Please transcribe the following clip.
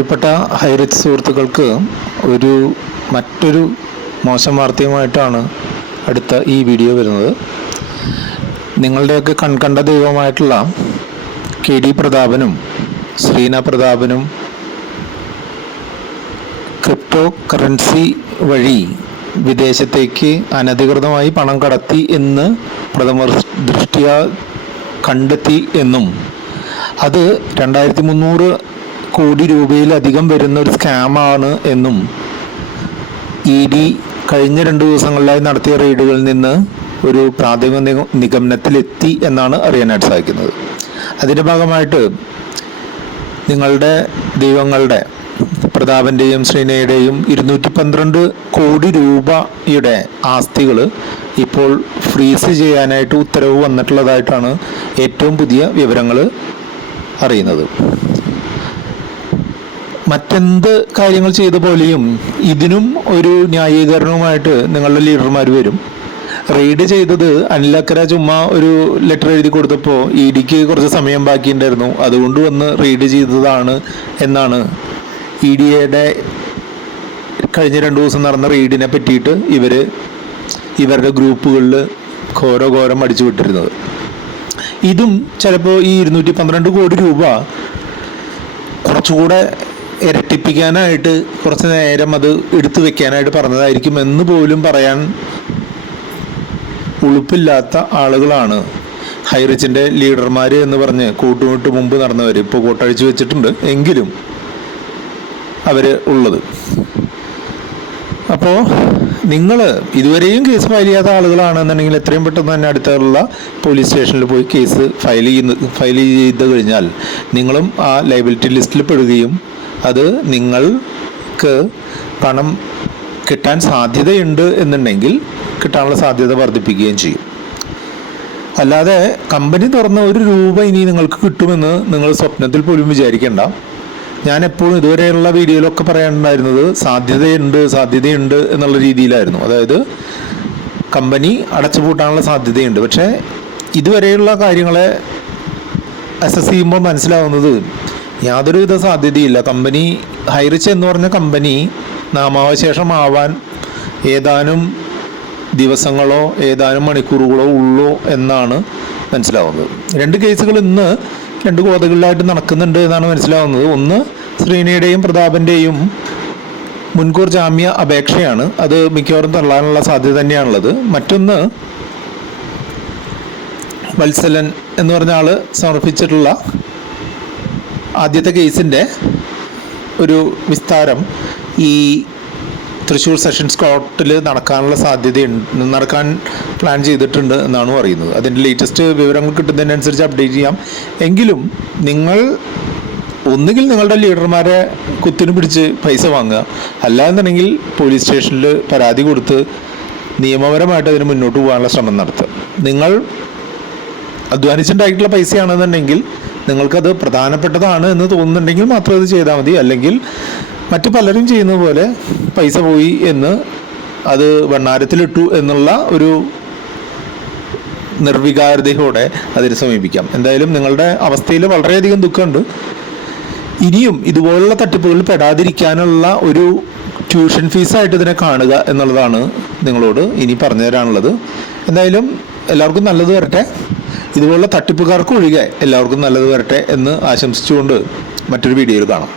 പ്രിയപ്പെട്ട ഹൈറിച്ച് സുഹൃത്തുക്കൾക്ക് മറ്റൊരു മോശം വാർത്തയുമായിട്ടാണ് അടുത്ത ഈ വീഡിയോ വരുന്നത്. നിങ്ങളുടെയൊക്കെ കൺകണ്ട ദൈവമായിട്ടുള്ള KD പ്രതാപനും ശ്രീന പ്രതാപനും ക്രിപ്റ്റോ കറൻസി വഴി വിദേശത്തേക്ക് അനധികൃതമായി പണം കടത്തി എന്ന് പ്രഥമ ദൃഷ്ട്യാ കണ്ടെത്തി എന്നും അത് 2300 കോടി രൂപയിലധികം വരുന്ന ഒരു സ്കാമാണ് എന്നും ED കഴിഞ്ഞ 2 ദിവസങ്ങളിലായി നടത്തിയ റെയ്ഡുകളിൽ നിന്ന് ഒരു പ്രാഥമിക നിഗമനത്തിലെത്തി എന്നാണ് അറിയാനായിട്ട് സാധിക്കുന്നത്. അതിൻ്റെ ഭാഗമായിട്ട് നിങ്ങളുടെ ദൈവങ്ങളുടെ പ്രതാപൻ്റെയും ശ്രീനയുടെയും 212 കോടി രൂപയുടെ ആസ്തികൾ ഇപ്പോൾ ഫ്രീസ് ചെയ്യാനായിട്ട് ഉത്തരവ് വന്നിട്ടുള്ളതായിട്ടാണ് ഏറ്റവും പുതിയ വിവരങ്ങൾ അറിയുന്നത്. മറ്റെന്ത് കാര്യങ്ങൾ ചെയ്ത പോലെയും ഇതിനും ഒരു ന്യായീകരണവുമായിട്ട് നിങ്ങളുടെ ലീഡർമാർ വരും. റെയ്ഡ് ചെയ്തത് അനിൽ അക്കര ചുമ്മാ ഒരു ലെറ്റർ എഴുതി കൊടുത്തപ്പോൾ EDക്ക് കുറച്ച് സമയം ബാക്കിയുണ്ടായിരുന്നു, അതുകൊണ്ട് വന്ന് റെയ്ഡ് ചെയ്തതാണ് എന്നാണ് EDയുടെ കഴിഞ്ഞ 2 ദിവസം നടന്ന റെയ്ഡിനെ പറ്റിയിട്ട് ഇവരുടെ ഗ്രൂപ്പുകളിൽ ഘോരം അടിച്ചു വിട്ടിരുന്നത്. ഇതും ചിലപ്പോൾ ഈ 212 കോടി രൂപ കുറച്ചുകൂടെ ഇരട്ടിപ്പിക്കാനായിട്ട് കുറച്ച് നേരം അത് എടുത്തു വെക്കാനായിട്ട് പറഞ്ഞതായിരിക്കും എന്ന് പോലും പറയാൻ ഉളുപ്പില്ലാത്ത ആളുകളാണ് ഹൈറിച്ചിൻ്റെ ലീഡർമാർ എന്ന് പറഞ്ഞ് കൂട്ടുമുട്ട് മുമ്പ് നടന്നവർ. ഇപ്പോൾ കോട്ടഴിച്ച് വെച്ചിട്ടുണ്ട് എങ്കിലും അവർ ഉള്ളത്. അപ്പോൾ നിങ്ങൾ ഇതുവരെയും കേസ് ഫയൽ ചെയ്യാത്ത ആളുകളാണെന്നുണ്ടെങ്കിൽ എത്രയും പെട്ടെന്ന് തന്നെ അടുത്തുള്ള പോലീസ് സ്റ്റേഷനിൽ പോയി കേസ് ഫയൽ ചെയ്ത് കഴിഞ്ഞാൽ നിങ്ങളും ആ ലയബിലിറ്റി ലിസ്റ്റിൽ പെടുകയും അത് നിങ്ങൾക്ക് പണം കിട്ടാൻ സാധ്യതയുണ്ട് എന്നുണ്ടെങ്കിൽ കിട്ടാനുള്ള സാധ്യത വർദ്ധിപ്പിക്കുകയും ചെയ്യും. അല്ലാതെ കമ്പനി തുറന്ന 1 രൂപ ഇനി നിങ്ങൾക്ക് കിട്ടുമെന്ന് നിങ്ങൾ സ്വപ്നത്തിൽ പോലും വിചാരിക്കേണ്ട. ഞാൻ എപ്പോഴും ഇതുവരെയുള്ള വീഡിയോയിലൊക്കെ പറയാനുണ്ടായിരുന്നത് സാധ്യതയുണ്ട് എന്നുള്ള രീതിയിലായിരുന്നു. അതായത് കമ്പനി അടച്ചുപൂട്ടാനുള്ള സാധ്യതയുണ്ട്. പക്ഷേ ഇതുവരെയുള്ള കാര്യങ്ങളെ അസസ് ചെയ്യുമ്പോൾ മനസ്സിലാവുന്നത് യാതൊരുവിധ സാധ്യതയില്ല. കമ്പനി ഹൈറിച്ച് എന്ന് പറഞ്ഞ കമ്പനി നാമാവശേഷമാവാൻ ഏതാനും ദിവസങ്ങളോ ഏതാനും മണിക്കൂറുകളോ ഉള്ളൂ എന്നാണ് മനസ്സിലാവുന്നത്. 2 കേസുകൾ ഇന്ന് 2 കോടതികളിലായിട്ട് നടക്കുന്നുണ്ട് എന്നാണ് മനസ്സിലാവുന്നത്. ഒന്ന് ശ്രീനയുടെയും പ്രതാപൻ്റെയും മുൻകൂർ ജാമ്യ അപേക്ഷയാണ്, അത് മിക്കവാറും തള്ളാനുള്ള സാധ്യത തന്നെയാണുള്ളത്. മറ്റൊന്ന് വത്സലൻ എന്ന് പറഞ്ഞ ആൾ സമർപ്പിച്ചിട്ടുള്ള ആദ്യത്തെ കേസിൻ്റെ ഒരു വിസ്താരം ഈ തൃശ്ശൂർ സെഷൻസ് കോർട്ടിൽ നടക്കാൻ പ്ലാൻ ചെയ്തിട്ടുണ്ട് എന്നാണ് പറയുന്നത്. അതിൻ്റെ ലേറ്റസ്റ്റ് വിവരങ്ങൾ കിട്ടുന്നതിനനുസരിച്ച് അപ്ഡേറ്റ് ചെയ്യാം. എങ്കിലും നിങ്ങൾ ഒന്നുകിൽ നിങ്ങളുടെ ലീഡർമാരെ കുത്തിനു പിടിച്ച് പൈസ വാങ്ങുക, അല്ലാന്നുണ്ടെങ്കിൽ പോലീസ് സ്റ്റേഷനിൽ പരാതി കൊടുത്ത് നിയമപരമായിട്ട് അതിന് മുന്നോട്ട് പോകാനുള്ള ശ്രമം നടത്തുക. നിങ്ങൾ അധ്വാനിച്ചുണ്ടായിട്ടുള്ള പൈസയാണെന്നുണ്ടെങ്കിൽ നിങ്ങൾക്കത് പ്രധാനപ്പെട്ടതാണ് എന്ന് തോന്നുന്നുണ്ടെങ്കിൽ മാത്രം അത് ചെയ്താൽ മതി. അല്ലെങ്കിൽ മറ്റു പലരും ചെയ്യുന്ന പോലെ പൈസ പോയി എന്ന് അത് ഭണ്ണാരത്തിലിട്ടു എന്നുള്ള ഒരു നിർവികാരതയോടെ അതിനെ സമീപിക്കാം. എന്തായാലും നിങ്ങളുടെ അവസ്ഥയിൽ വളരെയധികം ദുഃഖമുണ്ട്. ഇനിയും ഇതുപോലുള്ള തട്ടിപ്പുകളിൽ പെടാതിരിക്കാനുള്ള ഒരു ട്യൂഷൻ ഫീസായിട്ട് ഇതിനെ കാണുക എന്നുള്ളതാണ് നിങ്ങളോട് ഇനി പറഞ്ഞു തരാനുള്ളത്. എന്തായാലും എല്ലാവർക്കും നല്ലത് വരട്ടെ. ഇതുപോലുള്ള തട്ടിപ്പുകാർക്ക് ഒഴികെ എല്ലാവർക്കും നല്ലത് വരട്ടെ എന്ന് ആശംസിച്ചുകൊണ്ട് മറ്റൊരു വീഡിയോയിൽ കാണാം.